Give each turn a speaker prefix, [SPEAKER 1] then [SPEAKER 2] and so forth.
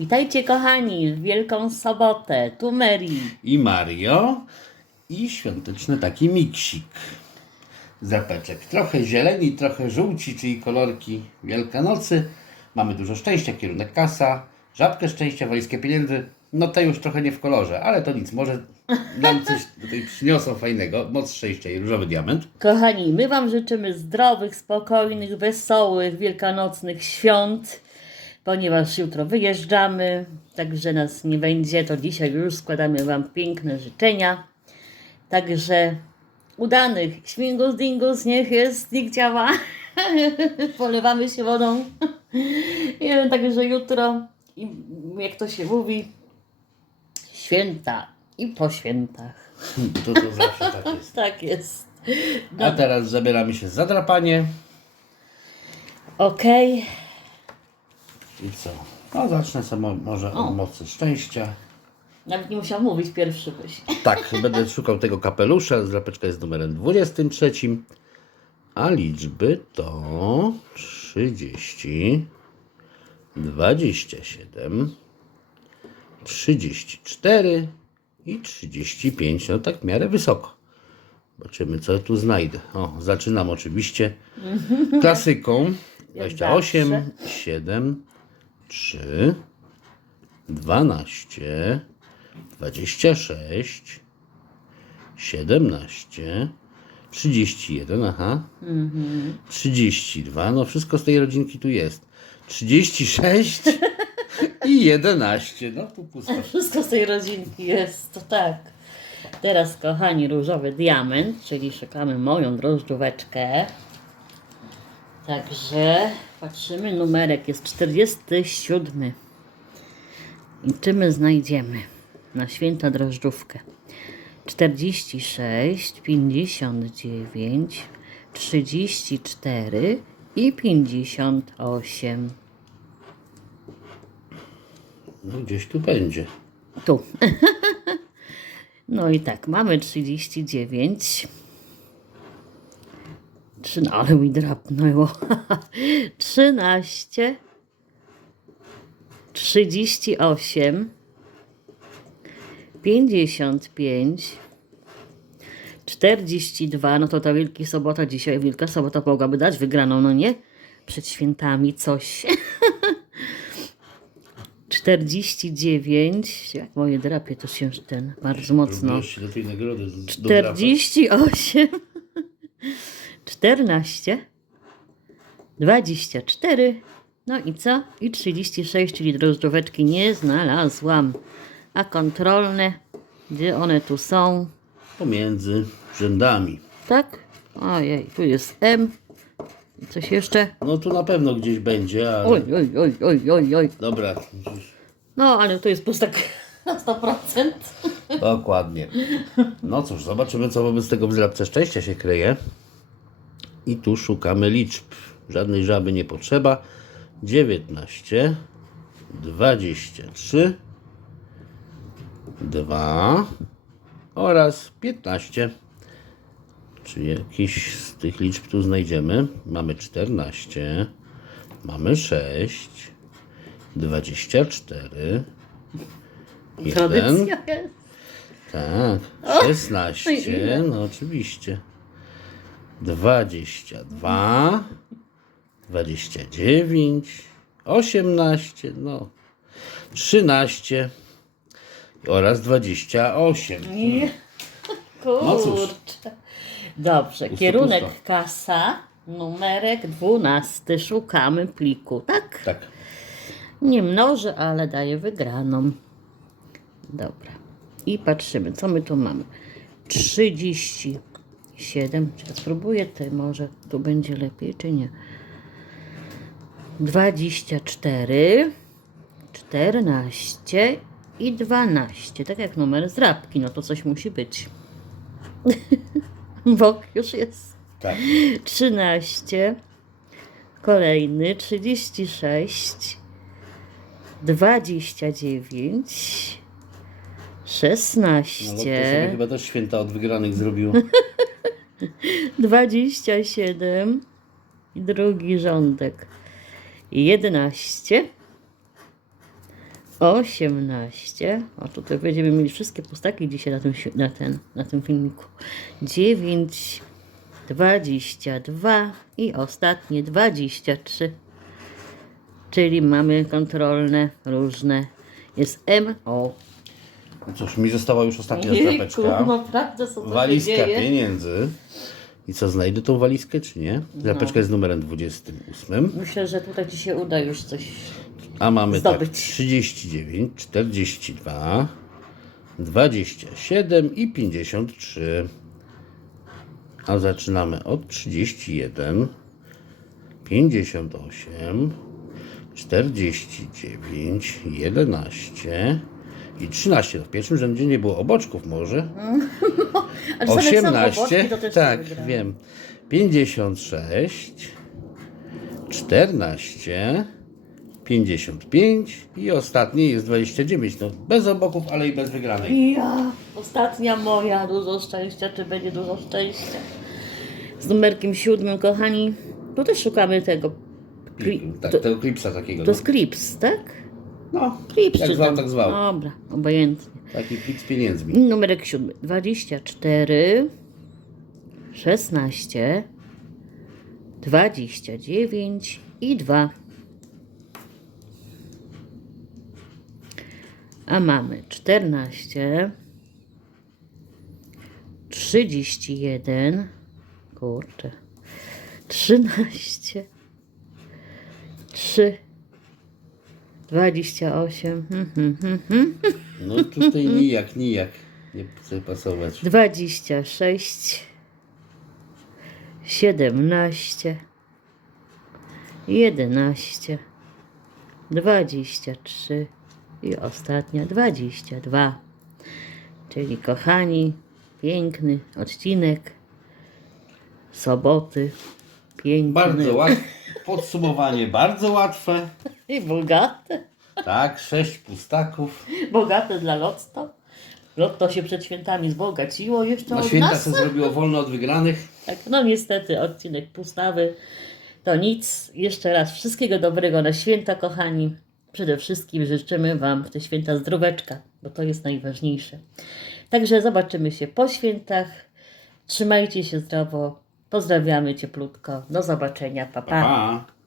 [SPEAKER 1] Witajcie kochani w Wielką Sobotę. Tu Mary.
[SPEAKER 2] i Mario i świąteczny taki miksik zapeczek. Trochę zieleni, trochę żółci, czyli kolorki Wielkanocy. Mamy dużo szczęścia, kierunek kasa, żabkę szczęścia, walizkę pieniędzy. No te już trochę nie w kolorze, ale to nic, może nam coś tutaj przyniosą fajnego. Moc szczęścia i różowy diament.
[SPEAKER 1] Kochani, my Wam życzymy zdrowych, spokojnych, wesołych, wielkanocnych świąt, ponieważ jutro wyjeżdżamy, także nas nie będzie, to dzisiaj już składamy Wam piękne życzenia. Także udanych śmigus dingus, niech jest, niech działa. Polewamy się wodą. I Także jutro, jak to się mówi, święta i po świętach.
[SPEAKER 2] To, to zawsze tak jest.
[SPEAKER 1] Tak jest.
[SPEAKER 2] A teraz zabieramy się za drapanie.
[SPEAKER 1] Okej.
[SPEAKER 2] I co? No zacznę sobie mo- może
[SPEAKER 1] O.
[SPEAKER 2] od mocy szczęścia.
[SPEAKER 1] Nawet nie musiał mówić pierwszy byś.
[SPEAKER 2] Tak, będę szukał tego kapelusza. Drapeczka jest numerem 23. A liczby to 30, 27, 34 i 35. No tak w miarę wysoko. Zobaczymy, co tu znajdę. O, zaczynam oczywiście klasyką. 28, 7, 3, 12, 26, 17, 31, aha, 32, no wszystko z tej rodzinki tu jest. 36 i 11, no tu pusto.
[SPEAKER 1] Wszystko z tej rodzinki jest, to tak. Teraz, kochani, różowy diament, czyli szukamy moją drożdżóweczkę. Także patrzymy, numerek jest 47. I czy my znajdziemy na święta drożdżówkę? 46, 59, 34 i 58.
[SPEAKER 2] No gdzieś tu będzie.
[SPEAKER 1] Tu. No i tak, mamy 39. Trzy, no ale mi drapnęło. 13. 38. 55. 42, no to ta Wielka Sobota dzisiaj, Wielka Sobota mogłaby dać wygraną, no nie? Przed świętami coś. 49, jak moje drapie, to się ten bardzo mocno.
[SPEAKER 2] Próbujesz się do tej nagrody z- dodrapać.
[SPEAKER 1] 48, 14, 24, no i co? I 36, czyli drożdżóweczki nie znalazłam. A kontrolne, gdzie one tu są?
[SPEAKER 2] Pomiędzy rzędami.
[SPEAKER 1] Tak? Ojej, tu jest M. Coś jeszcze?
[SPEAKER 2] No tu na pewno gdzieś będzie, ale...
[SPEAKER 1] Oj, oj, oj, oj, oj, oj.
[SPEAKER 2] Dobra,
[SPEAKER 1] No, ale to jest plus tak na 100%.
[SPEAKER 2] dokładnie. No cóż, zobaczymy co wobec tego w zdrabce szczęścia się kryje. I tu szukamy liczb. Żadnej żaby nie potrzeba. 19, 23, 2 oraz 15. Czy jakiś z tych liczb tu znajdziemy? Mamy 14, mamy 6, 24, jeden,
[SPEAKER 1] Tradycja jest.
[SPEAKER 2] tak,
[SPEAKER 1] no
[SPEAKER 2] 16, no oczywiście, 22, 29, 18, no, 13 oraz 28.
[SPEAKER 1] Nie.
[SPEAKER 2] No cóż.
[SPEAKER 1] Kurczę. Dobrze,
[SPEAKER 2] Pusto,
[SPEAKER 1] kierunek
[SPEAKER 2] pusto.
[SPEAKER 1] kasa, numerek 12. Szukamy pliku, tak?
[SPEAKER 2] Tak. Nie
[SPEAKER 1] mnożę, ale daję wygraną. Dobra. I patrzymy, co my tu mamy. 37. Czy ja spróbuję tutaj, może tu będzie lepiej, czy nie? 24, 14 i 12. Tak jak numer zrabki, no to coś musi być. Bo już jest.
[SPEAKER 2] Tak.
[SPEAKER 1] 13, kolejny 36, 29,
[SPEAKER 2] No, to
[SPEAKER 1] 16,
[SPEAKER 2] sobie chyba też święta od wygranych zrobił.
[SPEAKER 1] 27 i drugi rządek 11, osiemnaście. O, tutaj będziemy mieli wszystkie pustaki dzisiaj na tym, na ten, na tym filmiku. Dziewięć, dwadzieścia dwa i ostatnie dwadzieścia trzy. Czyli mamy kontrolne, różne. Jest M, O.
[SPEAKER 2] No cóż, mi została już ostatnia
[SPEAKER 1] Jejku, naprawdę co to się
[SPEAKER 2] Walizka
[SPEAKER 1] dzieje?
[SPEAKER 2] pieniędzy. I co, znajdę tą walizkę, czy nie? Zdrapeczka jest numerem 28.
[SPEAKER 1] Myślę, że tutaj Ci się uda już coś.
[SPEAKER 2] A mamy
[SPEAKER 1] Zdobyć.
[SPEAKER 2] tak 39, 42, 27 i 53. A zaczynamy od 31, 58, 49, 11 i 13. No, w pierwszym rzędzie nie było oboczków może.
[SPEAKER 1] Są
[SPEAKER 2] 18,
[SPEAKER 1] oboczki, to też
[SPEAKER 2] tak,
[SPEAKER 1] się wygra.
[SPEAKER 2] wiem. 56, 14, 55 i ostatni jest 29. No, bez oboków, ale i bez wygranej.
[SPEAKER 1] Ja, ostatnia moja, dużo szczęścia, czy będzie dużo szczęścia. Z numerkiem siódmym, kochani, tu też szukamy tego. Kli-
[SPEAKER 2] Tak,
[SPEAKER 1] to,
[SPEAKER 2] tego klipsa takiego.
[SPEAKER 1] to
[SPEAKER 2] No,
[SPEAKER 1] jest tak?
[SPEAKER 2] No
[SPEAKER 1] Clips,
[SPEAKER 2] jak zwał, tak zwał.
[SPEAKER 1] Dobra, obojętnie.
[SPEAKER 2] Taki plik z pieniędzmi.
[SPEAKER 1] Numerek siódmy, 24, 16, 29 i 2. A mamy 14, 31, kurczę, 13, 3, 28, hmm, hmm, hmm.
[SPEAKER 2] No tutaj nijak, nijak nie chce pasować.
[SPEAKER 1] 26, 17, 11, 23 i ostatnia 22. Czyli kochani, piękny odcinek soboty. Piękny
[SPEAKER 2] Bardzo łatwe. Podsumowanie bardzo łatwe.
[SPEAKER 1] I bogate.
[SPEAKER 2] Tak, sześć pustaków.
[SPEAKER 1] Bogate dla Lotto. Lotto się przed świętami wzbogaciło jeszcze
[SPEAKER 2] Na
[SPEAKER 1] od
[SPEAKER 2] święta
[SPEAKER 1] nas.
[SPEAKER 2] się zrobiło wolno od wygranych.
[SPEAKER 1] Tak, no niestety odcinek pustawy to nic. Jeszcze raz wszystkiego dobrego na święta, kochani. Przede wszystkim życzymy Wam w te święta zdróweczka, bo to jest najważniejsze. Także zobaczymy się po świętach. Trzymajcie się zdrowo. Pozdrawiamy cieplutko. Do zobaczenia. Pa, pa.
[SPEAKER 2] Pa.